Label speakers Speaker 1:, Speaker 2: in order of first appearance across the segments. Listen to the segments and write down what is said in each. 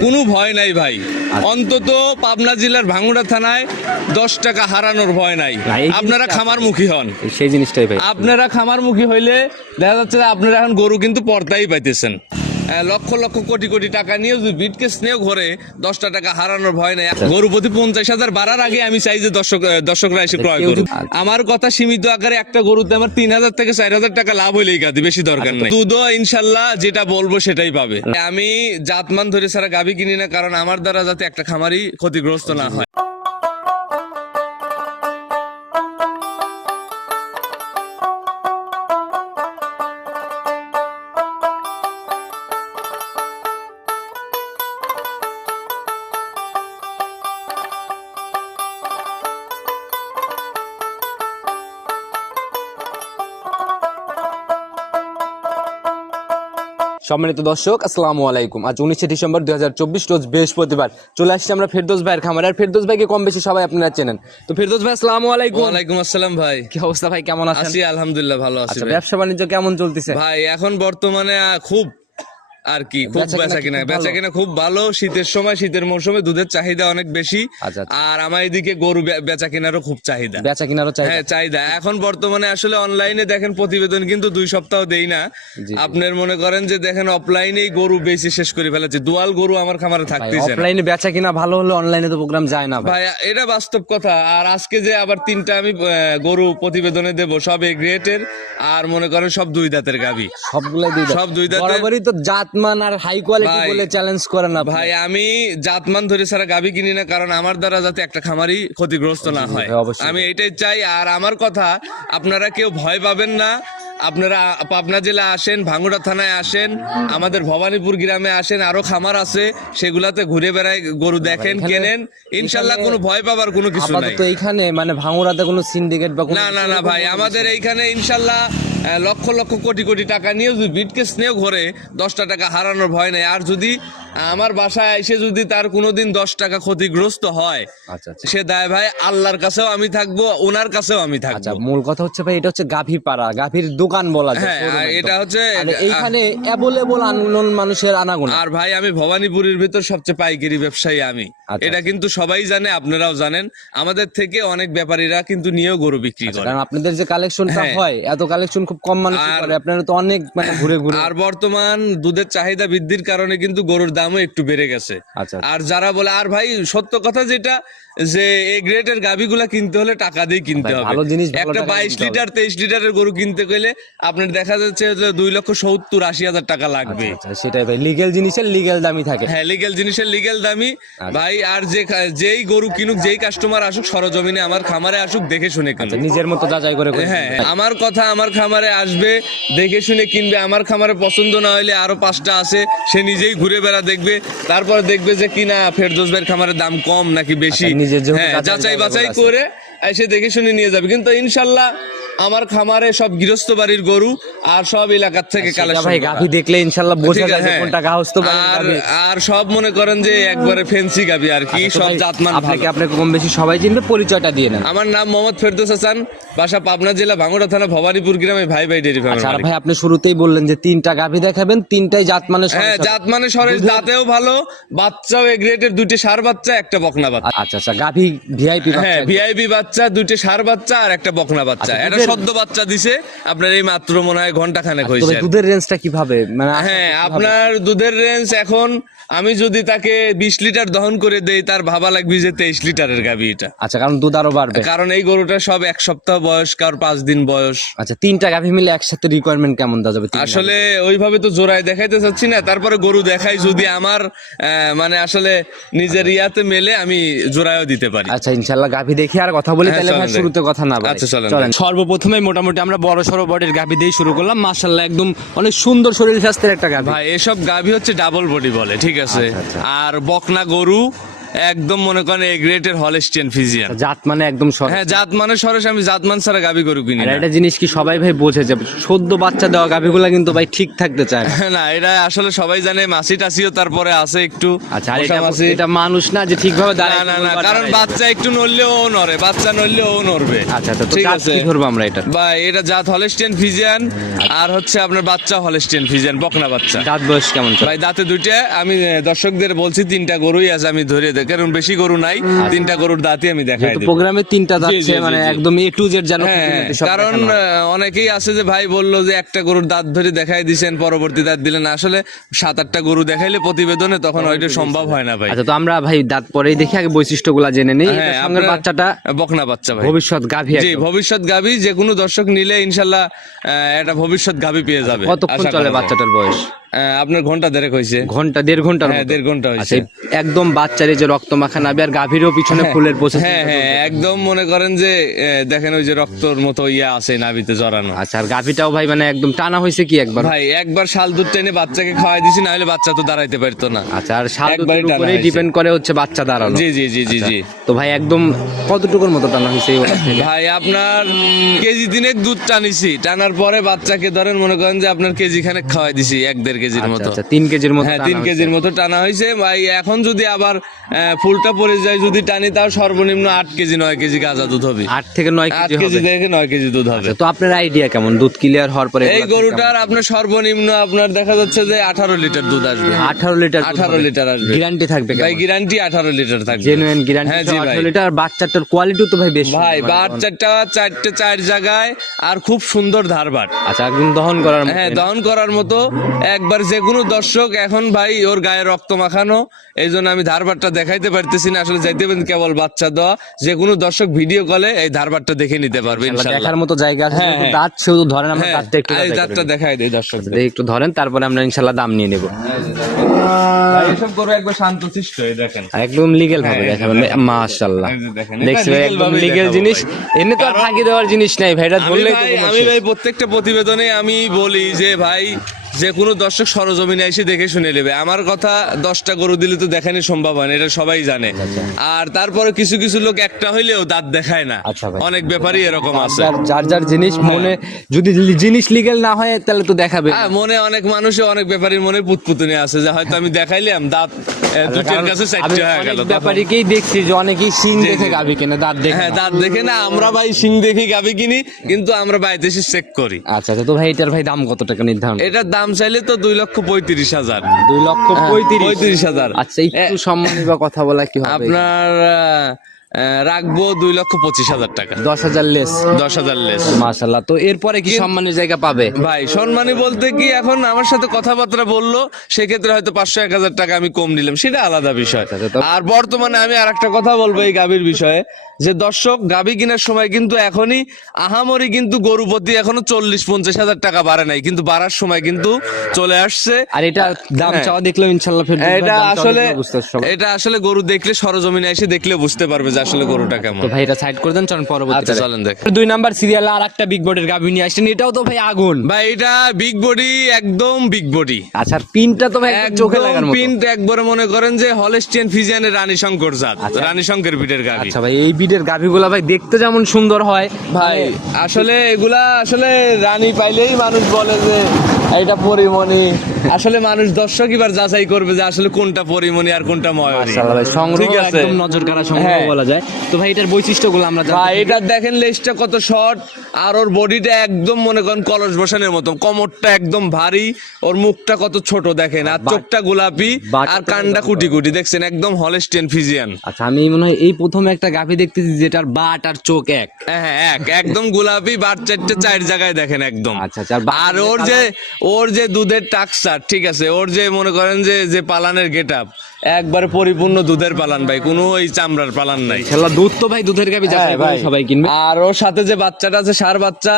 Speaker 1: কোনো ভয় নাই ভাই।
Speaker 2: আচ্ছা।
Speaker 1: অন্তত পাবনা জেলার ভাঙ্গুড়া থানায় দশ টাকা হারানোর ভয় নাই। আপনারা
Speaker 2: খামার
Speaker 1: খামারমুখী হন।
Speaker 2: সেই জিনিসটাই ভাই।
Speaker 1: আপনারা খামারমুখী হইলে দেখা যাচ্ছে আপনারা এখন গরু কিন্তু পর্দাই পাইতেছেন। লক্ষ লক্ষ কোটি কোটি টাকা নিয়ে যদি বিটকেস নিয়েও ঘরে দশটা টাকা হারানোর ভয় নেই। গরু প্রতি পঞ্চাশ হাজার বাড়ার আগে আমি চাই যে দর্শক দর্শকরা এসে ক্রয় করুন আমার কথা সীমিত আকারে একটা গরুতে আমার তিন হাজার থেকে চার হাজার টাকা লাভ হইলেই গাদি বেশি দরকার নেই। দুধও ইনশাল্লাহ যেটা বলব সেটাই পাবে। আমি জাতমান ধরে ছাড়া গাভি কিনি না কারণ আমার দ্বারা যাতে একটা খামারই ক্ষতিগ্রস্ত না হয়।
Speaker 2: সম্মানিত দর্শক আসসালামু আলাইকুম। আজ উনিশে ডিসেম্বর দুই হাজার চব্বিশ রোজ বৃহস্পতিবার। চলে আসছি আমরা ফেরদোস ভাইয়ের খামার। আর ফেরদোস ভাইকে কম বেশি সবাই আপনারা চেনেন। তো ফেরদোস ভাই আসসালামু আলাইকুম।
Speaker 1: আলাইকুম আসসালাম ভাই।
Speaker 2: কি অবস্থা ভাই কেমন আছেন?
Speaker 1: আছি আলহামদুলিল্লাহ ভালো আছি
Speaker 2: আচ্ছা ব্যবসা বাণিজ্য কেমন চলতেছে?
Speaker 1: ভাই এখন বর্তমানে আহ, খুব আর কি খুব
Speaker 2: বেচা কিনা
Speaker 1: বেচা কিনা। খুব ভালো? শীতের সময় শীতের মৌসুমে দুধের চাহিদা অনেক বেশি।
Speaker 2: আচ্ছা, আচ্ছা।
Speaker 1: আর আমার এদিকে গরু বেচা কিনারও খুব চাহিদা।
Speaker 2: বেচা কিনারও
Speaker 1: হ্যাঁ চাহিদা। এখন বর্তমানে আসলে অনলাইনে দেখেন প্রতিবেদন কিন্তু দুই সপ্তাহ দেই না। আপনার মনে করেন যে দেখেন অফলাইনেই গরু বেশি শেষ করে ফেলেছে। দুয়াল গরু আমার খামারে থাকতেছে
Speaker 2: অফলাইনে বেচা কিনা ভালো হলে অনলাইনে তো প্রোগ্রাম যায় না ভাই।
Speaker 1: এটা বাস্তব কথা। আর আজকে যে আবার তিনটা আমি গরু প্রতিবেদনে দেব সব এ গ্রেটের আর মনে করেন সব দুই দাঁতের গাভি।
Speaker 2: সবগুলাই দুই
Speaker 1: সব দুই দাঁতে।
Speaker 2: বরাবরই তো জাতমান আর হাই কোয়ালিটি
Speaker 1: ভাই,
Speaker 2: বলে চ্যালেঞ্জ করেন
Speaker 1: ভাই আমি জাতমান ধরে ছাড়া গাভি কিনি না কারণ আমার দ্বারা যাতে একটা খামারই ক্ষতিগ্রস্ত না হয়।
Speaker 2: ভাই, অবশ্যই।
Speaker 1: আমি এটাই চাই আর আমার কথা আপনারা কেউ ভয় পাবেন না। আপনারা পাবনা জেলা আসেন ভাঙ্গুড়া থানায় আসেন আমাদের ভবানীপুর গ্রামে আসেন আরও খামার আছে সেগুলাতে ঘুরে বেড়ায় গরু দেখেন
Speaker 2: এখানে-
Speaker 1: কেনেন। ইনশাল্লাহ কোনো ভয় পাবার কোনো কিছু নাই।
Speaker 2: আপাতত এইখানে মানে ভাঙুরাতে কোনো সিন্ডিকেট বা কোনো
Speaker 1: না না না ভাই আমাদের এইখানে ইনশাল্লাহ লক্ষ লক্ষ কোটি কোটি টাকা নিয়ে যদি বিটকেস নিয়েও ঘরে দশটা টাকা হারানোর ভয় নেই। আর যদি আমার বাসায় এসে যদি তার কোনোদিন দশ টাকা ক্ষতিগ্রস্ত হয়
Speaker 2: আচ্ছা আচ্ছা।
Speaker 1: সে দায় ভাই আল্লাহর কাছেও আমি থাকব ওনার কাছেও আমি
Speaker 2: আচ্ছা
Speaker 1: থাকব
Speaker 2: মূল কথা হচ্ছে ভাই এটা হচ্ছে গাভী পাড়া গাভীর দোকান বলা যায়
Speaker 1: হ্যাঁ। এটা হচ্ছে
Speaker 2: এইখানে অ্যাভেলেবল আনলোন মানুষের আনাগোনা।
Speaker 1: আর ভাই আমি ভবানীপুরের ভিতর সবচেয়ে পাইকারি ব্যবসায়ী আমি।
Speaker 2: আচ্ছা,
Speaker 1: এটা কিন্তু সবাই জানে আপনারাও জানেন। আমাদের থেকে অনেক ব্যাপারীরা কিন্তু নিয়েও গরু বিক্রি করে।
Speaker 2: আপনাদের যে কালেকশনটা
Speaker 1: হ্যাঁ।
Speaker 2: হয় এত কালেকশন খুব কম মানুষ
Speaker 1: আর-
Speaker 2: করে আপনারা তো অনেক মানে ঘুরে ঘুরে।
Speaker 1: আর বর্তমান দুধের চাহিদা বৃদ্ধির কারণে কিন্তু গরুর দামও একটু বেড়ে গেছে।
Speaker 2: আচ্ছা।
Speaker 1: আর যারা বলে আর ভাই সত্য কথা যেটা যে এ গ্রেডের গাভিগুলা কিনতে হলে টাকা দিয়ে কিনতে হবে।
Speaker 2: ভালো জিনিস
Speaker 1: একটা বাইশ। লিটার তেইশ লিটারের গরু কিনতে গেলে আপনার দেখা যাচ্ছে যে দুই লক্ষ সত্তর আশি হাজার টাকা লাগবে।
Speaker 2: আচ্ছা সেটাই ভাই। লিগেল জিনিসের লিগেল দামই থাকে।
Speaker 1: হ্যাঁ লিগেল জিনিসের লিগেল দামি
Speaker 2: আচ্ছা।
Speaker 1: ভাই আর যে যেই গরু কিনুক যেই কাস্টমার আসুক সরজমিনে আমার খামারে আসুক দেখে শুনে কিনুক।
Speaker 2: আচ্ছা, নিজের মতো যাচাই করে করে
Speaker 1: হ্যাঁ আমার কথা আমার খামারে আসবে দেখে শুনে কিনবে। আমার খামারে পছন্দ না হলে আরও পাঁচটা আছে সে নিজেই ঘুরে বেড়া দেখবে। তারপর দেখবে যে কিনা ফেরদোস ভাইয়ের খামারের দাম কম নাকি বেশি।
Speaker 2: আচ্ছা, নিজের জন্য
Speaker 1: হ্যাঁ
Speaker 2: যাচাই
Speaker 1: বাছাই। করে এসে দেখে শুনে নিয়ে যাবে কিন্তু ইনশাল্লাহ আমার খামারে সব গৃহস্থ বাড়ির গরু আর সব এলাকার থেকে কালেকশন
Speaker 2: ভাই গাভী দেখলে ইনশাল্লাহ বোঝা যায়
Speaker 1: হ্যাঁ।
Speaker 2: কোনটা গাহস্থ
Speaker 1: আর আর সব মনে করেন যে একবারে ফেন্সি গাবি আর কি
Speaker 2: আচ্ছা,
Speaker 1: সব জাতমান
Speaker 2: আপনাকে আপনাকে কম বেশি সবাই চিনবে পরিচয়টা দিয়ে নেন।
Speaker 1: আমার নাম মোহাম্মদ ফেরদৌস হাসান বাসা পাবনা জেলা ভাঙ্গুড়া থানা ভবানীপুর গ্রামে ভাই ভাই ডেরি
Speaker 2: আচ্ছা ভাই আপনি শুরুতেই বললেন যে তিনটা গাভী দেখাবেন তিনটাই জাত মানে
Speaker 1: হ্যাঁ জাত মানে সরেশ দাঁতেও ভালো বাচ্চাও এ গ্রেডের দুইটি সার বাচ্চা একটা বকনা বাচ্চা।
Speaker 2: আচ্ছা আচ্ছা গাভী ভিআইপি বাচ্চা
Speaker 1: হ্যাঁ ভিআইপি বাচ্চা দুটি সার বাচ্চা আর একটা বকনা বাচ্চা।
Speaker 2: আচ্ছা,
Speaker 1: এটা সদ্য বাচ্চা দিছে আপনার এই মাত্র মনে হয় ঘণ্টা খানেক হয়েছে
Speaker 2: দুধের রেঞ্জটা কীভাবে? মানে
Speaker 1: হ্যাঁ আপনার দুধের রেঞ্জ এখন আমি যদি তাকে বিশ লিটার দহন করে দেই তার ভাবা লাগবে যে তেইশ লিটারের গাবি এটা।
Speaker 2: আচ্ছা কারণ দুধ আরও বাড়বে।
Speaker 1: কারণ এই গরুটা সব এক সপ্তাহ বয়স কার পাঁচ দিন বয়স।
Speaker 2: আচ্ছা তিনটা গাভী মিলে একসাথে রিকোয়ারমেন্ট কেমন দেওয়া যাবে
Speaker 1: আসলে ওইভাবে তো জোড়ায় দেখাইতে চাচ্ছি না তারপরে গরু দেখাই যদি আমার আহ, মানে আসলে নিজের ইয়াতে মেলে আমি জোড়ায়ও দিতে পারি।
Speaker 2: আচ্ছা ইনশাল্লাহ গাভী দেখি আর কথা বলি
Speaker 1: হ্যাঁ,
Speaker 2: তাহলে শুরুতে কথা না বলি।
Speaker 1: আচ্ছা, চলেন।
Speaker 2: সর্বপ্রথমে মোটামুটি আমরা বড় সড়ো বডির গাভী দিয়ে শুরু করলাম। মাশাল্লাহ একদম অনেক সুন্দর শরীর স্বাস্থ্যের একটা গাভী।
Speaker 1: ভাই এসব গাভী হচ্ছে ডাবল বডি বলে ঠিক আছে?
Speaker 2: আচ্ছা, আচ্ছা।
Speaker 1: আর বকনা গরু একদম মনে করেন এ গ্রেটের হলেস্টিয়ান ফিজিয়ান
Speaker 2: জাত মানে একদম সর
Speaker 1: হ্যাঁ জাত মানে সরস আমি জাত মান ছাড়া গাবি গরু কিনি
Speaker 2: আর
Speaker 1: না।
Speaker 2: একটা জিনিস কি সবাই ভাই বোঝে যে সদ্য বাচ্চা দেওয়া গাভিগুলা কিন্তু ভাই ঠিক থাকতে চায় না।
Speaker 1: এটা আসলে সবাই জানে মাসি টাসিও তারপরে আছে একটু
Speaker 2: আচ্ছা আর এটা
Speaker 1: মাছি।
Speaker 2: এটা মানুষ না যে ঠিকভাবে দাঁড়ায়
Speaker 1: না না কারণ বাচ্চা একটু নড়লে ও নড়ে বাচ্চা নড়লে ও নড়বে।
Speaker 2: আচ্ছা আচ্ছা তো
Speaker 1: ঠিক আছে।
Speaker 2: কি ধরবো আমরা এটা?
Speaker 1: বা এটা জাত হলেস্টিয়ান ফিজিয়ান আর হচ্ছে আপনার বাচ্চা হলেস্টিয়ান ফিজিয়ান বকনা বাচ্চা।
Speaker 2: দাঁত বয়স কেমন
Speaker 1: ভাই দাঁতে দুইটা আমি দর্শকদের বলছি তিনটা গরুই আছে আমি ধরে কারণ বেশি গরু নাই তিনটা গরুর দাঁতই আমি দেখাই
Speaker 2: প্রোগ্রামে তিনটা যাচ্ছে মানে একদম এ টু জেড জানো
Speaker 1: কারণ অনেকেই আছে যে ভাই বলল যে একটা গরুর দাঁত ধরে দেখাই দিছেন পরবর্তী দাঁত দিলেন। আসলে সাত আটটা গরু দেখাইলে প্রতিবেদনে তখন ওইটা সম্ভব হয় না ভাই।
Speaker 2: আচ্ছা তো আমরা ভাই দাঁত পরেই দেখি আগে বৈশিষ্ট্যগুলা জেনে নেই।
Speaker 1: হ্যাঁ,
Speaker 2: সঙ্গে বাচ্চাটা
Speaker 1: বকনা বাচ্চা ভাই।
Speaker 2: ভবিষ্যৎ গাভী
Speaker 1: জি ভবিষ্যৎ গাভী যে কোনো দর্শক নিলে ইনশাল্লাহ আহ, একটা ভবিষ্যৎ গাভী পেয়ে যাবে
Speaker 2: কতক্ষণ চলে বাচ্চাটার বয়স?
Speaker 1: আপনার ঘণ্টা দেড়েক হয়েছে।
Speaker 2: ঘণ্টা দেড় ঘণ্টার
Speaker 1: হ্যাঁ দেড় ঘণ্টা
Speaker 2: আচ্ছা
Speaker 1: হয়েছে
Speaker 2: একদম বাচ্চার যে রক্ত মাখা নাবি আর গাভীরও পিছনে ফুলের প্রসেস
Speaker 1: হ্যাঁ হ্যাঁ একদম মনে করেন যে দেখেন ওই যে রক্তর মতো ইয়া আছে নাভিতে জড়ানো।
Speaker 2: আচ্ছা আর গাভীটাও ভাই মানে একদম টানা হয়েছে কি একবার?
Speaker 1: ভাই একবার শাল দুধ টেনে বাচ্চাকে খাওয়াই দিছি না হলে বাচ্চা তো দাঁড়াইতে পারতো না।
Speaker 2: আচ্ছা আর সাত
Speaker 1: একবারই টানা
Speaker 2: উপরে
Speaker 1: হয়েছে।
Speaker 2: ডিপেন্ড করে হচ্ছে বাচ্চা দাঁড়ানো।
Speaker 1: জি জি জি জি জি।
Speaker 2: তো ভাই একদম কতটুকুর মতো টানা হয়েছে?
Speaker 1: ভাই আপনার কেজি দিনের দুধ টানিছি টানার পরে বাচ্চাকে ধরেন মনে করেন যে আপনার কেজি খানেক খাওয়াই দিছি এক দেড় কেজির
Speaker 2: আচ্ছা
Speaker 1: মতো।
Speaker 2: আচ্ছা তিন কেজির মতো
Speaker 1: হ্যাঁ তিন কেজির মতো টানা হয়েছে। ভাই এখন যদি আবার ফুলটা পড়ে যায় যদি টানি তাও সর্বনিম্ন আট কেজি নয় কেজি গাঁজা দুধ হবে।
Speaker 2: আট থেকে নয় কেজি
Speaker 1: কেজি থেকে নয় কেজি দুধ হবে।
Speaker 2: আচ্ছা, তো আপনার আইডিয়া কেমন? দুধ ক্লিয়ার হওয়ার পরে
Speaker 1: এই গরুটার আপনার সর্বনিম্ন আপনার দেখা যাচ্ছে যে আঠারো লিটার দুধ আসবে।
Speaker 2: আঠারো লিটার
Speaker 1: আঠারো লিটার আসবে।
Speaker 2: গ্যারান্টি থাকবে
Speaker 1: ভাই গ্যারান্টি আঠারো লিটার থাকবে।
Speaker 2: Genuine guarantee. আঠারো লিটার আর বাচ্চাটার কোয়ালিটিও তো ভাই বেশ
Speaker 1: ভাই
Speaker 2: সুন্দর, মানে
Speaker 1: বাচ্চাটা চারটে চার জায়গায় আর খুব সুন্দর ধারবাট।
Speaker 2: আচ্ছা একদম দহন করার
Speaker 1: হ্যাঁ দহন করার মতো একবার যে কোনো দর্শক এখন ভাই ওর গায়ে রক্ত মাখানো এই জন্য আমি ধারবারটা দেখাইতে পারতেছি না। আসলে যাইতে পারেন কেবল বাচ্চা দেওয়া যে কোনো দর্শক ভিডিও কলে এই ধারবারটা দেখে নিতে পারবে
Speaker 2: দেখার মতো জায়গা আছে
Speaker 1: হ্যাঁ, হ্যাঁ।
Speaker 2: দাঁত শুধু ধরেন আমরা
Speaker 1: হ্যাঁ
Speaker 2: দাঁতটা একটু
Speaker 1: এই দাঁতটা দেখাই দেই দর্শক
Speaker 2: দেখি একটু ধরেন তারপরে আমরা ইনশাল্লাহ দাম নিয়ে নেব।
Speaker 1: গরু একবার শান্তশিষ্ট এই দেখেন।
Speaker 2: একদম লিগেল ভাবে দেখাবেন মাশাআল্লাহ। একদম
Speaker 1: দেখাবো
Speaker 2: জিনিস। তো আর ফাঁকি দেওয়ার জিনিস নাই ভাই এটা কোনো
Speaker 1: আমি ভাই প্রত্যেকটা প্রতিবেদনে আমি বলি যে ভাই যে কোনো দর্শক সরজমিনে এসে দেখে শুনে নেবে। আমার কথা দশটা গরু দিলে তো দেখানি সম্ভব হয় না এটা সবাই জানে। আর তারপরে কিছু কিছু লোক একটা হইলেও দাঁত দেখায় না।
Speaker 2: আচ্ছা
Speaker 1: অনেক ব্যাপারই এরকম আছে।
Speaker 2: যার যার জিনিস মনে যদি জিনিস লিগেল না হয় তাহলে তো দেখাবে।
Speaker 1: হ্যাঁ মনে অনেক মানুষে অনেক ব্যাপারীর মনে পুতপুতুনি আছে যে হয়তো আমি দেখাইলাম দাঁত এ, দুটের কাছে
Speaker 2: আচ্ছা,
Speaker 1: হয়ে গেল
Speaker 2: ব্যাপারীকেই দেখছি যে অনেকেই সিং দেখে গাবি কেনে দাঁত দেখে
Speaker 1: হ্যাঁ দাঁত দেখে না আমরা ভাই সিং দেখি গাবি কিনি কিন্তু আমরা বাড়িতে এসে চেক করি।
Speaker 2: আচ্ছা আচ্ছা তো ভাই এটার ভাই দাম কত টাকা নির্ধারণ?
Speaker 1: এটার দাম চাইলে তো দুই লক্ষ পঁয়ত্রিশ হাজার।
Speaker 2: দুই লক্ষ
Speaker 1: হ্যাঁ,
Speaker 2: পঁয়ত্রিশ।
Speaker 1: পঁয়ত্রিশ হাজার।
Speaker 2: আচ্ছা একটু সম্মানী বা কথা বলা কি হবে?
Speaker 1: আপনার রাখব দুই লক্ষ পঁচিশ হাজার টাকা।
Speaker 2: দশ হাজার লেস।
Speaker 1: দশ হাজার লেস।
Speaker 2: মাশাল্লাহ তো এরপরে কি সম্মানের জায়গা পাবে?
Speaker 1: ভাই সম্মানী বলতে কি এখন আমার সাথে কথাবার্তা বলল সেক্ষেত্রে হয়তো পাঁচশো এক হাজার টাকা আমি কম নিলাম সেটা আলাদা বিষয়।
Speaker 2: আচ্ছা,
Speaker 1: আর বর্তমানে আমি আর একটা কথা বলব এই গাভীর বিষয়ে। যে দর্শক গাভী কেনার সময় কিন্তু এখনই আহামরি কিন্তু গরু প্রতি এখনও চল্লিশ পঞ্চাশ হাজার টাকা বাড়ে নাই। কিন্তু বাড়ার সময় কিন্তু চলে আসছে।
Speaker 2: আর এটা দাম
Speaker 1: হ্যাঁ।
Speaker 2: চাওয়া দেখলেও ইনশাল্লাহ
Speaker 1: এটা আসলে এটা আসলে গরু দেখলে সরজমিনে এসে দেখলে বুঝতে পারবে যে আসলে গরুটা কেমন।
Speaker 2: ভাই এটা সাইড করে দেন চলুন পরবর্তী
Speaker 1: আচ্ছা চলেন দেখ।
Speaker 2: দুই নাম্বার সিরিয়ালে আর একটা বিগ বোর্ডের গাভী নিয়ে আসছেন। এটাও তো ভাই আগুন।
Speaker 1: ভাই এটা বিগ বডি একদম বিগ বডি
Speaker 2: আচ্ছা পিনটা তো ভাই চোখে লাগার মতো।
Speaker 1: প্রিন্ট একবারে মনে করেন যে হলেস্টিয়ান ফিজিয়ানের রানী শঙ্কর জাত রানী শঙ্কর পিঠের গাভি।
Speaker 2: আচ্ছা ভাই এই বিডের গাভীগুলা ভাই দেখতে যেমন সুন্দর হয়।
Speaker 1: ভাই, আসলে এগুলা আসলে রানী পাইলেই মানুষ বলে যে এইটা পরিমণি। আসলে মানুষ দর্শক এবার যাচাই করবে যে আসলে কোনটা পরিমণি আর কোনটা ময়ূরী।
Speaker 2: সংগ্রহ একদম নজর কাড়া সংগ্রহ
Speaker 1: হ্যাঁ।
Speaker 2: বলা যায়। তো ভাই এটার বৈশিষ্ট্যগুলো আমরা
Speaker 1: ভাই এটা দেখেন লেজটা কত শর্ট আর ওর বডিটা একদম মনে করেন কলস বসানোর মতো। কোমরটা একদম ভারী ওর মুখটা কত ছোট দেখেন আর চোখটা গোলাপি আর কানটা কুটি কুটি দেখছেন? একদম হলেস্টিয়ান ফিজিয়ান
Speaker 2: আচ্ছা আমি মনে হয় এই প্রথম একটা গাভী দেখতেছি যেটার বাট আর চোখ এক।
Speaker 1: হ্যাঁ এক। একদম গোলাপি বাট চারটে চার জায়গায় দেখেন একদম।
Speaker 2: আচ্ছা, আচ্ছা, আর
Speaker 1: ওর যে ওর যে দুধের টাকসার ঠিক আছে ওর যে মনে করেন যে যে পালানের গেট একবারে পরিপূর্ণ দুধের পালান ভাই কোনো ওই চামড়ার পালান নাই।
Speaker 2: খেলা দুধ তো ভাই দুধের গাভী যাচাই করে সবাই কিনবে।
Speaker 1: আর ওর সাথে যে বাচ্চাটা আছে সার বাচ্চা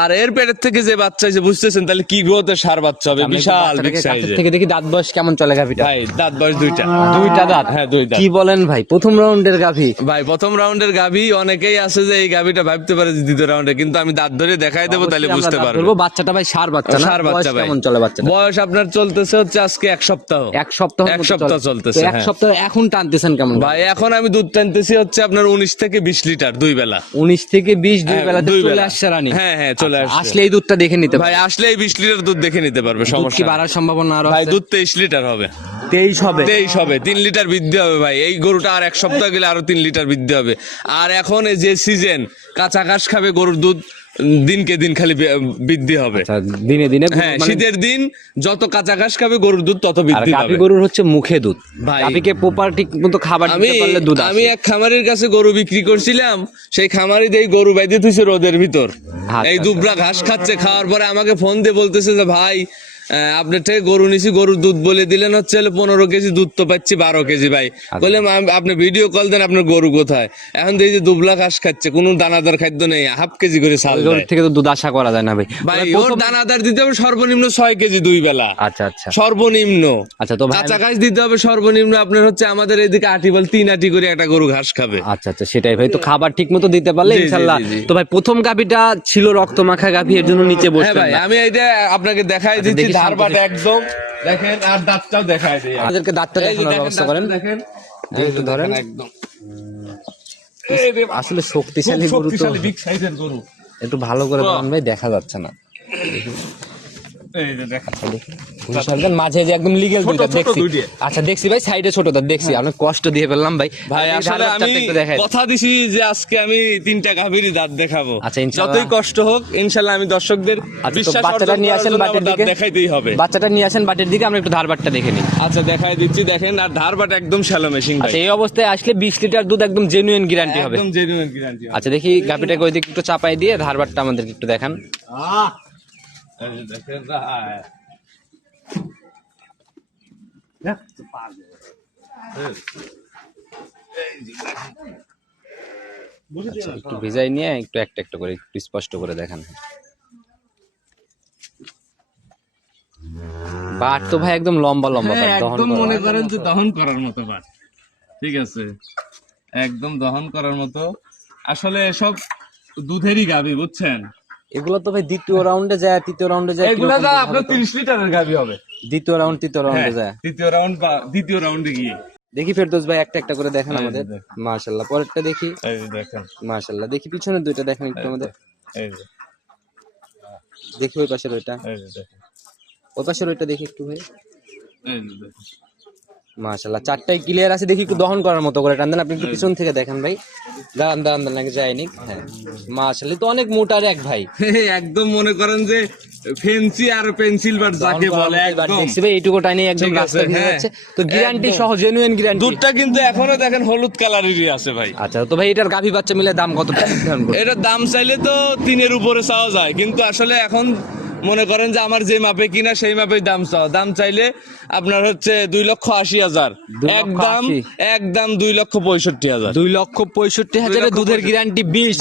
Speaker 1: আর এর পেটের থেকে যে বাচ্চা যে বুঝতেছেন তাহলে কি গ্রোথের সার বাচ্চা হবে? বিশাল বিগ সাইজের
Speaker 2: থেকে দেখি দাঁত বয়স কেমন চলে গাভীটা?
Speaker 1: ভাই দাঁত বয়স দুইটা।
Speaker 2: দুইটা দাঁত?
Speaker 1: হ্যাঁ দুই দাঁত।
Speaker 2: কি বলেন ভাই প্রথম রাউন্ডের গাভী?
Speaker 1: ভাই প্রথম রাউন্ডের গাভি অনেকেই আছে যে এই গাভিটা ভাবতে পারে যে দ্বিতীয় রাউন্ডে কিন্তু আমি দাঁত ধরে দেখাই দেবো তাহলে বুঝতে পারবে।
Speaker 2: বাচ্চাটা ভাই সার বাচ্চা না?
Speaker 1: সার বাচ্চা ভাই।
Speaker 2: কেমন চলে বাচ্চাটা?
Speaker 1: বয়স আপনার চলতেছে হচ্ছে আজকে এক সপ্তাহ।
Speaker 2: এক সপ্তাহ
Speaker 1: এক সপ্তাহ চলতেছে চলতেছে
Speaker 2: এক
Speaker 1: হ্যাঁ।
Speaker 2: সপ্তাহ এখন টানতেছেন কেমন
Speaker 1: ভাই এখন আমি দুধ টানতেছি হচ্ছে আপনার উনিশ থেকে বিশ লিটার দুই বেলা।
Speaker 2: উনিশ থেকে বিশ দুই
Speaker 1: হ্যাঁ,
Speaker 2: বেলাতে
Speaker 1: দুই
Speaker 2: চলে
Speaker 1: বেলা।
Speaker 2: আসছে রানী।
Speaker 1: হ্যাঁ, হ্যাঁ, চলে
Speaker 2: আচ্ছা,
Speaker 1: আসছে।
Speaker 2: আসলে এই দুধটা দেখে নিতে
Speaker 1: ভাই আসলে এই বিশ লিটার দুধ দেখে নিতে পারবে
Speaker 2: কি
Speaker 1: সমস্যা নেই।
Speaker 2: বাড়ার সম্ভাবনা আরও
Speaker 1: ভাই দুধ তেইশ লিটার হবে।
Speaker 2: তেইশ হবে?
Speaker 1: তেইশ হবে তিন লিটার বৃদ্ধি হবে ভাই। এই গরুটা আর এক সপ্তাহ গেলে আরও তিন লিটার বৃদ্ধি হবে। আর এখন এই যে সিজন কাঁচা ঘাস খাবে গরুর দুধ দিনকে দিন খালি বৃদ্ধি হবে।
Speaker 2: আচ্ছা, দিনে দিনে
Speaker 1: হ্যাঁ
Speaker 2: মানে-
Speaker 1: শীতের দিন যত কাঁচা ঘাস খাবে গরুর দুধ তত বৃদ্ধি
Speaker 2: হবে
Speaker 1: পাবে।
Speaker 2: গরুর হচ্ছে মুখে দুধ। গাভীকে প্রপার ঠিক মতো খাবার
Speaker 1: আমি
Speaker 2: দিতে পারলে দুধ
Speaker 1: আমি এক খামারের কাছে গরু বিক্রি করছিলাম সেই খামারি দিয়ে গরু বাইদে তুইছে রোদের ভিতর।
Speaker 2: আচ্ছা,
Speaker 1: এই দুবরা ঘাস খাচ্ছে খাওয়ার পরে আমাকে ফোন দিয়ে বলতেছে যে ভাই আপনার থেকে গরু নিছি গরুর দুধ বলে দিলেন হচ্ছে পনেরো কেজি দুধ তো পাচ্ছি বারো কেজি ভাই।
Speaker 2: আচ্ছা।
Speaker 1: আম- আপনি ভিডিও কল দেন আপনার গরু কোথায়? এখন দেখি দুবলা ঘাস খাচ্ছে কোনো দানাদার খাদ্য নেই হাফ কেজি করে দেয়।
Speaker 2: থেকে তো দুধ আশা করা যায় না ভাই।
Speaker 1: ভাই ওর দানাদার দিতে হবে সর্বনিম্ন ছয় কেজি দুই বেলা।
Speaker 2: আচ্ছা আচ্ছা।
Speaker 1: সর্বনিম্ন।
Speaker 2: আচ্ছা তো
Speaker 1: কাঁচা ঘাস দিতে হবে সর্বনিম্ন আপনার হচ্ছে আমাদের এদিকে আটি বল তিন আটি করে একটা গরু ঘাস খাবে।
Speaker 2: আচ্ছা আচ্ছা সেটাই ভাই। তো খাবার ঠিক মতো দিতে পারলে ইনশাল্লাহ। তো ভাই প্রথম গাভীটা ছিল রক্ত মাখা গাভী এর জন্য নিচে
Speaker 1: হ্যাঁ
Speaker 2: বসে
Speaker 1: ভাই আমি এইটা আপনাকে দেখাই দিচ্ছি
Speaker 2: আচ্ছা, দেখি
Speaker 1: ধারবাট একদম দেখেন আর দাঁতটাও দেখায়
Speaker 2: আমাদেরকে দাঁতটা দেখানোর ব্যবস্থা করেন।
Speaker 1: দেখেন।
Speaker 2: একটু ধরেন।
Speaker 1: একদম।
Speaker 2: আসলে শক্তিশালী গরু তো।
Speaker 1: বিগ সাইজের গরু।
Speaker 2: একটু ভালো করে ভাই দেখা যাচ্ছে না
Speaker 1: এই যে দেখেন
Speaker 2: ঘুষালদের মাঝে যে একদম লিগেল দুইটা দেখছি। আচ্ছা দেখছি ভাই সাইডে ছোটটা দেখছি। আমি কষ্ট দিয়ে ফেললাম ভাই।
Speaker 1: ভাই আসলে আমি কথা দিছি যে আজকে আমি তিনটা দাঁত দেখাবো।
Speaker 2: আচ্ছা,
Speaker 1: যতই কষ্ট হোক আমি দর্শকদের
Speaker 2: আচ্ছা বাচ্চাটা নিয়ে আসেন বাটের দিকে।
Speaker 1: দেখাইতেই হবে।
Speaker 2: বাচ্চাটা নিয়ে আসেন বাটের দিকে আমরা একটু ধারবাটটা দেখে নিই।
Speaker 1: আচ্ছা দেখাই দিচ্ছি দেখেন আর ধারবাট একদম শ্যালো মেশিন
Speaker 2: আচ্ছা এই অবস্থায় আসলে বিশ লিটার দুধ একদম জেনুইন গ্যারান্টি হবে।
Speaker 1: একদম জেনুইন গ্যারান্টি
Speaker 2: আচ্ছা দেখি গাভিটাকে ওই দিকে একটু চাপাই দিয়ে ধারবাটটা আমাদেরকে একটু দেখান।
Speaker 1: ভাই।
Speaker 2: আচ্ছা, একটু ভিজাই নিয়ে একটু একটা একটা করে একটু স্পষ্ট করে দেখান। বাট তো ভাই একদম লম্বা লম্বা
Speaker 1: হ্যাঁ, একদম মনে করেন যে দহন করার মতো বাট। ঠিক আছে? একদম দহন করার মতো। আসলে এসব দুধেরই গাবি বুঝছেন?
Speaker 2: এগুলো তো ভাই দ্বিতীয় রাউন্ডে যায় তৃতীয় রাউন্ডে যায়
Speaker 1: এগুলো তো আপনার
Speaker 2: হবে তো?
Speaker 1: তিরিশ লিটারের গাবি হবে।
Speaker 2: দ্বিতীয় রাউন্ড তৃতীয় রাউন্ডে
Speaker 1: হ্যাঁ,
Speaker 2: যায়।
Speaker 1: তৃতীয় রাউন্ড বা দ্বিতীয় রাউন্ডে গিয়ে।
Speaker 2: দেখি ফেরদৌস ভাই একটা একটা করে দেখেন আমাদের।
Speaker 1: দেখেন।
Speaker 2: মাশাল্লাহ পরেরটা দেখি।
Speaker 1: এই যে দেখেন।
Speaker 2: মাশাল্লাহ দেখি পিছনের দুইটা দেখেন একটু আমাদের।
Speaker 1: এই যে।
Speaker 2: দেখি ওই পাশের ওইটা।
Speaker 1: এই যে দেখেন।
Speaker 2: ওই পাশের ওইটা দেখি একটু ভাই।
Speaker 1: এই যে দেখেন।
Speaker 2: মাশাল্লাহ চারটাই ক্লিয়ার আছে দেখি একটু দহন করার মতো করে টান আপনি একটু পিছন থেকে দেখেন ভাই। দাঁড়ান দাঁড়ান দাঁড়ান যায়নি হ্যাঁ মাশাল্লাহ তো অনেক মোটার এক ভাই।
Speaker 1: একদম মনে করেন যে ফেন্সি আর পেন্সিল বার যাকে বলে একদম।
Speaker 2: দেখছি ভাই এইটুকু টাইনে একদম রাস্তা
Speaker 1: হ্যাঁ।
Speaker 2: যাচ্ছে। তো গ্যারান্টি সহ জেনুইন গ্যারান্টি
Speaker 1: দুধটা কিন্তু এখনও দেখেন হলুদ কালারেরই আছে ভাই।
Speaker 2: আচ্ছা তো ভাই এটার গাভী বাচ্চা মিলে দাম কত?
Speaker 1: এটার দাম চাইলে তো তিনের উপরে চাওয়া যায়। কিন্তু আসলে এখন মনে করেন যে আমার যে মাপে কিনা সেই মাপে দাম চাওয়া। দাম চাইলে আপনার হচ্ছে দুই লক্ষ আশি হাজার। একদম একদম দুই লক্ষ পঁয়ষট্টি হাজার।
Speaker 2: দুই লক্ষ পঁয়ষট্টি হাজারের দুধের গ্যারান্টি বিশ।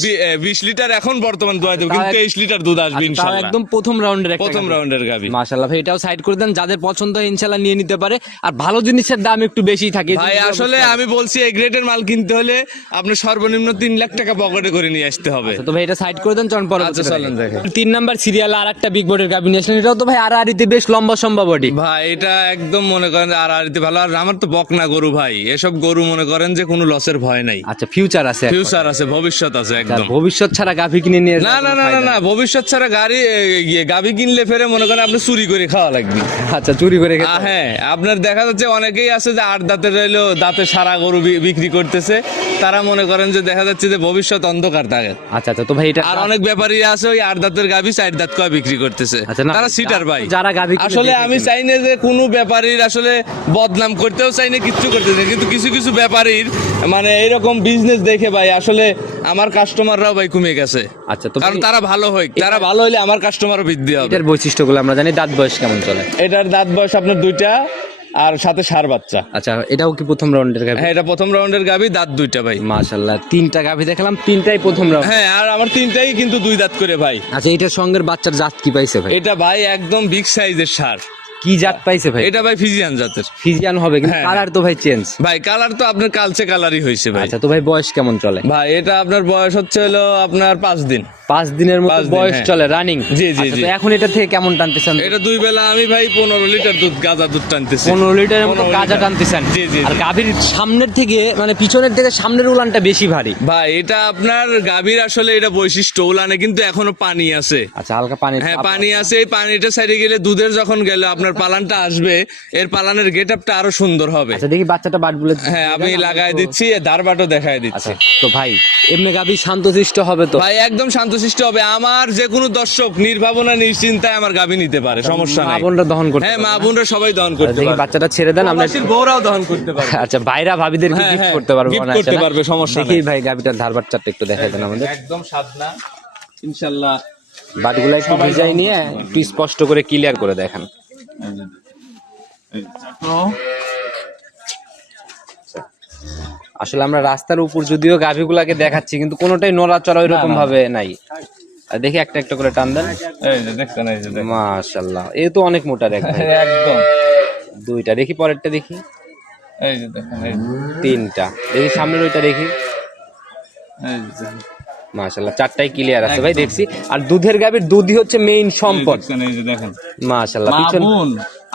Speaker 1: বিশ লিটার এখন বর্তমান দোয়া দেবো কিন্তু তেইশ লিটার দুধ আসবে
Speaker 2: আচ্ছা,
Speaker 1: ইনশাল্লাহ।
Speaker 2: একদম প্রথম রাউন্ডের
Speaker 1: প্রথম রাউন্ডের গাবি
Speaker 2: মাশাল্লাহ ভাই এটাও সাইড করে দেন যাদের পছন্দ হয় ইনশাল্লাহ নিয়ে নিতে পারে। আর ভালো জিনিসের দাম একটু বেশি থাকে
Speaker 1: ভাই আসলে আমি বলছি এই গ্রেডের মাল কিনতে হলে আপনার সর্বনিম্ন তিন লাখ টাকা পকেটে করে নিয়ে আসতে হবে।
Speaker 2: তো ভাই এটা সাইড করে দেন চল পরে
Speaker 1: আচ্ছা, চলেন দেখেন।
Speaker 2: তিন নাম্বার সিরিয়াল আর একটা বিগ বোর্ডের গাবি নিয়েছিলেন এটাও তো ভাই আর আরিতে বেশ লম্বা সম্ভব বডি
Speaker 1: ভাই এটা একদম মনে করেন আর আরিতে ভালো। আর আমার তো বকনা গরু ভাই। এসব গরু মনে করেন যে কোনো লসের ভয় নাই।
Speaker 2: আচ্ছা ফিউচার আছে
Speaker 1: ফিউচার আছে ভবিষ্যৎ আছে একদম।
Speaker 2: ভবিষ্যৎ ছাড়া গাভি কিনে নিয়ে
Speaker 1: না না না না না ভবিষ্যৎ ছাড়া গাড়ি ইয়ে, কিনলে ফেরে মনে করেন আপনি চুরি করে খাওয়া লাগবে।
Speaker 2: আচ্ছা চুরি করে
Speaker 1: হ্যাঁ আপনার দেখা যাচ্ছে অনেকেই আছে যে আট দাঁতের রইল দাঁতে সারা গরু বিক্রি করতেছে। তারা মনে করেন যে দেখা যাচ্ছে যে ভবিষ্যৎ অন্ধকার থাকে
Speaker 2: আচ্ছা আচ্ছা তো ভাই এটা
Speaker 1: আর অনেক ব্যাপারী আছে ওই আট দাঁতের গাবি চার দাঁত কয় বিক্রি করতেছে।
Speaker 2: আচ্ছা,
Speaker 1: তারা সিটার ভাই।
Speaker 2: যারা গাভী
Speaker 1: আসলে আমি চাই না যে কোনো ব্যাপারীর আসলে বদনাম করতেও চাই না কিচ্ছু করতে চাই কিন্তু কিছু কিছু ব্যাপারীর মানে এরকম বিজনেস দেখে ভাই আসলে আমার কাস্টমাররাও ভাই কমে গেছে।
Speaker 2: আচ্ছা তো
Speaker 1: কারণ তারা ভালো হয় তারা ভালো হলে আমার কাস্টমারও বৃদ্ধি হবে।
Speaker 2: এটার বৈশিষ্ট্যগুলো আমরা জানি দাঁত বয়স কেমন চলে?
Speaker 1: এটার দাঁত বয়স আপনার দুইটা আর সাথে সার বাচ্চা।
Speaker 2: আচ্ছা এটাও কি প্রথম রাউন্ডের গাভি?
Speaker 1: হ্যাঁ এটা প্রথম রাউন্ডের গাবি দাঁত দুইটা ভাই।
Speaker 2: মাশাল্লাহ তিনটা গাভি দেখলাম তিনটাই প্রথম রাউন্ড
Speaker 1: হ্যাঁ আর আমার তিনটাই কিন্তু দুই দাঁত করে ভাই।
Speaker 2: আচ্ছা এটার সঙ্গে বাচ্চার জাত কি পাইছে ভাই?
Speaker 1: এটা ভাই একদম বিগ সাইজের সার।
Speaker 2: কি জাত পাইছে ভাই?
Speaker 1: এটা ভাই ফিজিয়ান জাতের।
Speaker 2: ফিজিয়ান হবে কিন্তু
Speaker 1: হ্যাঁ,
Speaker 2: কালার তো ভাই চেঞ্জ
Speaker 1: ভাই কালার তো আপনার কালচে কালারই হয়েছে ভাই।
Speaker 2: আচ্ছা তো ভাই বয়স কেমন চলে?
Speaker 1: ভাই এটা আপনার বয়স হচ্ছে হলো আপনার পাঁচ দিন।
Speaker 2: পাঁচ দিনের মতো বয়স
Speaker 1: হ্যাঁ।
Speaker 2: চলে রানিং
Speaker 1: জি, জি, জি।
Speaker 2: এখন এটা থেকে কেমন টানতেছেন?
Speaker 1: এটা দুই বেলা আমি ভাই পনেরো লিটার দুধ গাঁজা দুধ টানতেছি।
Speaker 2: পনেরো লিটারের মতো
Speaker 1: 15
Speaker 2: গাঁজা। টানতেছেন।
Speaker 1: জি, জি,
Speaker 2: আর। গাভীর সামনের থেকে মানে পিছনের থেকে সামনের উলানটা বেশি ভারী।
Speaker 1: ভাই এটা আপনার গাভীর আসলে এটা বৈশিষ্ট্য উলানে কিন্তু এখনও পানি আছে।
Speaker 2: আচ্ছা হালকা পানি
Speaker 1: হ্যাঁ পানি আছে এই পানিটা সাইডে গেলে দুধের যখন গেল আপনার পালানটা আসবে এর পালানের গেট আপটা আরও সুন্দর হবে।
Speaker 2: আচ্ছা দেখি বাচ্চাটা বাট বলে
Speaker 1: হ্যাঁ আমি লাগাই দিচ্ছি ধারবাটও দেখাই দিচ্ছি।
Speaker 2: আচ্ছা তো ভাই এমনি গাভী শান্তশিষ্ট হবে তো?
Speaker 1: ভাই একদম শান্তশিষ্ট হবে। আমার যে কোনো দর্শক নির্ভাবনা নিশ্চিন্তায় আমার গাভী নিতে পারে সমস্যা নাই।
Speaker 2: বোনরা দহন করতে
Speaker 1: হ্যাঁ। মা বোনরা সবাই দহন করতে পারে
Speaker 2: বাচ্চাটা ছেড়ে দেন আমরা
Speaker 1: বউরাও দহন করতে পারে
Speaker 2: আচ্ছা ভাইরা ভাবিদেরকে
Speaker 1: হ্যাঁ,
Speaker 2: গিফট
Speaker 1: হ্যাঁ,
Speaker 2: করতে পারবে অনায়াসে
Speaker 1: করতে পারবে, সমস্যা নাই।
Speaker 2: দেখি ভাই গাভিটার ধার বাচ্চাটা একটু দেখাই দেন আমাদের।
Speaker 1: একদম সাদনা ইনশাল্লাহ।
Speaker 2: বাটগুলা একটু ভিজাই নিয়ে একটু স্পষ্ট করে ক্লিয়ার করে দেখান। আসলে আমরা রাস্তার উপর যদিও গাভিগুলাকে দেখাচ্ছি কিন্তু কোনোটাই নড়াচড়া এরকম ভাবে নাই। আর দেখি একটা একটা করে টান দেন। মাশাল্লাহ এ তো অনেক মোটা দেখ
Speaker 1: একদম।
Speaker 2: দুইটা দেখি পরেরটা দেখি। তিনটা। দেখি সামনের ওইটা দেখি। মাশাল্লাহ চারটাই ক্লিয়ার আছে ভাই দেখছি। আর দুধের গাভীর দুধই হচ্ছে মেইন সম্পদ। মাশাল্লাহ পিছন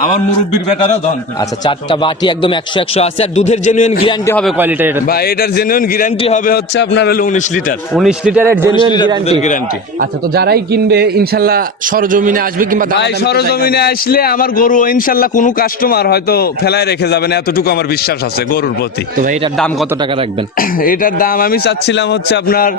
Speaker 1: আমার মুরব্বির বেটারা দহন
Speaker 2: আচ্ছা চারটা বাটি একদম একশো একশো আছে আর দুধের জেনুইন গ্যারান্টি হবে কোয়ালিটি এটা
Speaker 1: ভাই এটার জেনুইন গ্যারান্টি হবে হচ্ছে আপনার হলো উনিশ লিটার।
Speaker 2: উনিশ লিটারের জেনুইন
Speaker 1: লিটার
Speaker 2: গ্যারান্টি আচ্ছা তো যারাই কিনবে ইনশাল্লাহ সরজমিনে আসবে কিংবা
Speaker 1: ভাই সরজমিনে আসলে আমার গরু ইনশাল্লাহ কোনো কাস্টমার হয়তো ফেলায় রেখে যাবে না এতটুকু আমার বিশ্বাস আছে গরুর প্রতি।
Speaker 2: তো ভাই এটার দাম কত টাকা রাখবেন?
Speaker 1: এটার দাম আমি চাচ্ছিলাম হচ্ছে আপনার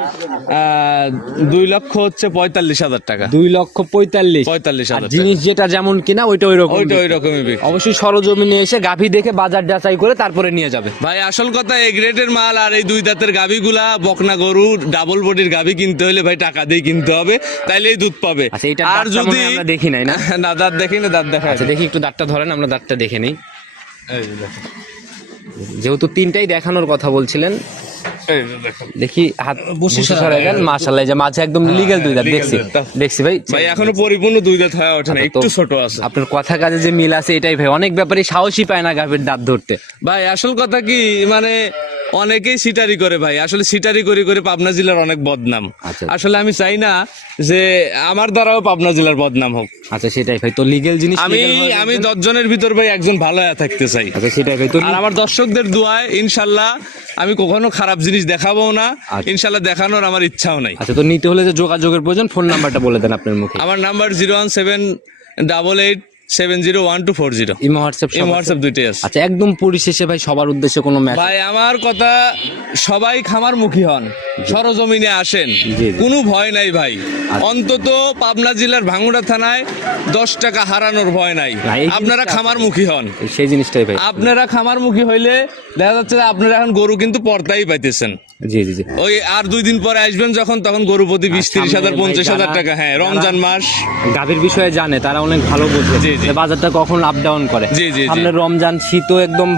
Speaker 1: দুই লক্ষ হচ্ছে পঁয়তাল্লিশ হাজার টাকা।
Speaker 2: দুই লক্ষ পঁয়তাল্লিশ।
Speaker 1: পঁয়তাল্লিশ হাজার
Speaker 2: জিনিস যেটা যেমন কিনা ওইটা ওই রকম
Speaker 1: ওইটা ওই রকমই বিক্রি।
Speaker 2: অবশ্যই সরজমিনে এসে গাভী দেখে বাজার যাচাই করে তারপরে নিয়ে যাবে।
Speaker 1: ভাই আসল কথা এই গ্রেডের মাল আর এই দুই দাঁতের গাভিগুলা বকনা গরু ডাবল বডির গাভি কিনতে হলে ভাই টাকা দিয়ে কিনতে হবে তাইলেই দুধ পাবে।
Speaker 2: আচ্ছা, এটার
Speaker 1: আর যদি
Speaker 2: আমরা দেখি নাই না?
Speaker 1: না দাঁত দেখি না দাঁত দেখা
Speaker 2: আচ্ছা দেখি একটু দাঁতটা ধরেন আমরা দাঁতটা দেখে নিই। যেহেতু তিনটাই দেখানোর কথা বলছিলেন দেখি। হাত বসে সরে গেল মাশাআল্লাহ যে মাঝে একদম লিগ্যাল দুই দাঁত দেখছি। দেখছি ভাই।
Speaker 1: ভাই এখনও পরিপূর্ণ দুই দাঁত হয়ে ওঠে না একটু ছোট আছে।
Speaker 2: আপনার কথা কাজে যে মিল আছে এটাই ভাই অনেক ব্যাপারে সাহসী পায় না গাভীর দাঁত ধরতে।
Speaker 1: ভাই আসল কথা কি মানে অনেকেই সিটারি করে ভাই। আসলে সিটারি করে করে পাবনা জেলার অনেক বদনাম।
Speaker 2: আচ্ছা।
Speaker 1: আসলে আমি চাই না যে আমার দ্বারাও পাবনা জেলার বদনাম হোক।
Speaker 2: আচ্ছা সেটাই ভাই। তো লিগেল জিনিস
Speaker 1: আমি আমি। দশজনের ভিতর ভাই একজন ভালো থাকতে চাই।
Speaker 2: আচ্ছা সেটাই ভাই। তো
Speaker 1: আর আমার দর্শকদের দোয়ায় ইনশাল্লাহ আমি কখনো খারাপ জিনিস দেখাবো না।
Speaker 2: আচ্ছা।
Speaker 1: ইনশাল্লাহ দেখানোর আমার ইচ্ছাও নাই।
Speaker 2: আচ্ছা তো নিতে হলে যে যোগাযোগের প্রয়োজন ফোন নাম্বারটা বলে দেন আপনার মুখে।
Speaker 1: আমার number zero one seven double eight seven zero one two four zero.
Speaker 2: Imo WhatsApp
Speaker 1: এই হোয়াটসঅ্যাপ দুইটাই আছে।
Speaker 2: আচ্ছা একদম পরিশেষে ভাই সবার উদ্দেশ্যে কোনো ম্যাচ
Speaker 1: ভাই আমার কথা সবাই খামার মুখী হন সরজমিনে আসেন। কোনো ভয় নাই ভাই।
Speaker 2: আচ্ছা।
Speaker 1: অন্তত পাবনা জেলার ভাঙ্গুড়া থানায় দশ টাকা হারানোর ভয় নাই। আপনারা
Speaker 2: জিনিসটা
Speaker 1: খামার মুখী হন।
Speaker 2: সেই জিনিসটাই ভাই।
Speaker 1: আপনারা খামার মুখী হইলে দেখা যাচ্ছে আপনারা এখন গরু কিন্তু পর্দাই পাইতেছেন।
Speaker 2: জি জি জি।
Speaker 1: ওই আর দুই দিন পরে আসবেন যখন তখন গরু প্রতি বিশ তিরিশ হাজার পঞ্চাশ হাজার টাকা। হ্যাঁ রমজান মাস।
Speaker 2: গাভীর বিষয়ে জানে তারা অনেক ভালো বোঝে।
Speaker 1: জি,
Speaker 2: বাজারটা কখন আপ ডাউন করে।
Speaker 1: জি, জি, জি।
Speaker 2: সামনে রমজান শীতও একদম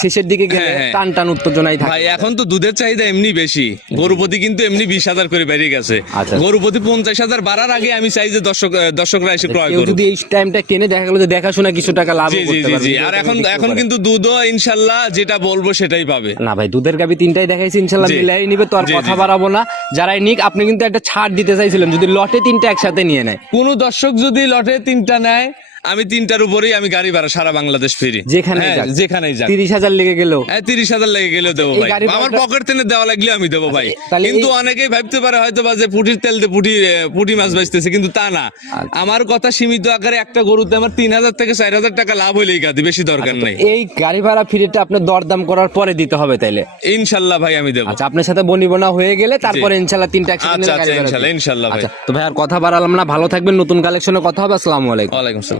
Speaker 2: শেষের দিকে গেলে
Speaker 1: হ্যাঁ, হ্যাঁ।
Speaker 2: টান টান উত্তেজনাই থাকে।
Speaker 1: ভাই এখন তো দুধের চাহিদা এমনি বেশি। গরুপতি কিন্তু এমনি বিশ হাজার করে বেরিয়ে গেছে।
Speaker 2: আচ্ছা।
Speaker 1: গরু প্রতি পঞ্চাশ হাজার বাড়ার আগে আমি চাই যে দর্শক দর্শকরা এসে ক্রয়
Speaker 2: কেউ
Speaker 1: করুক।
Speaker 2: যদি এই টাইমটা কেনে দেখা গেল যে দেখাশোনা কিছু টাকা লাভ
Speaker 1: জি জি আর এখন এখন কিন্তু দুধও ইনশাল্লাহ যেটা বলব সেটাই পাবে।
Speaker 2: না ভাই দুধের গাবি তিনটাই দেখাইছি ইনশাল্লাহ। মিলাই নিবে তো আর কথা বাড়াবো না। যারাই নিক আপনি কিন্তু একটা ছাড় দিতে চাইছিলেন যদি লটে তিনটা একসাথে নিয়ে নেয়।
Speaker 1: কোন দর্শক যদি লটে তিনটা নেয় আমি তিনটার উপরেই আমি গাড়ি ভাড়া সারা বাংলাদেশ ফিরি।
Speaker 2: যেখানে
Speaker 1: হ্যাঁ। যেখানেই যাক।
Speaker 2: তিরিশ হাজার লেগে গেলেও।
Speaker 1: হ্যাঁ তিরিশ হাজার লেগে গেলেও দেবো ভাই। আমার পকেট থেকে দেওয়া লাগলে আমি দেবো ভাই। কিন্তু অনেকেই ভাবতে পারে হয়তো বা যে পুটির তেল দিয়ে পুটি পুটি মাছ বাঁচতেছে কিন্তু তা না।
Speaker 2: আচ্ছা।
Speaker 1: আমার কথা সীমিত আকারে একটা গরুতে আমার তিন হাজার থেকে চার হাজার টাকা লাভ হইলেই কাঁদি বেশি দরকার
Speaker 2: আচ্ছা,
Speaker 1: নাই।
Speaker 2: এই গাড়ি ভাড়া ফিরেটা আপনার দরদাম করার পরে দিতে হবে তাইলে?
Speaker 1: ইনশাল্লাহ ভাই আমি দেবো।
Speaker 2: আচ্ছা আপনার সাথে বনিবনা হয়ে গেলে তারপরে ইনশাল্লাহ তিনটা
Speaker 1: আচ্ছা আচ্ছা ইনশাল্লাহ ইনশাল্লাহ ভাই।
Speaker 2: আচ্ছা তো ভাই আর কথা বাড়ালাম না। ভালো থাকবেন নতুন কালেকশনে কথা হবে। আসসালামু আলাইকুম।
Speaker 1: ওয়ালাইকুম আসসালাম।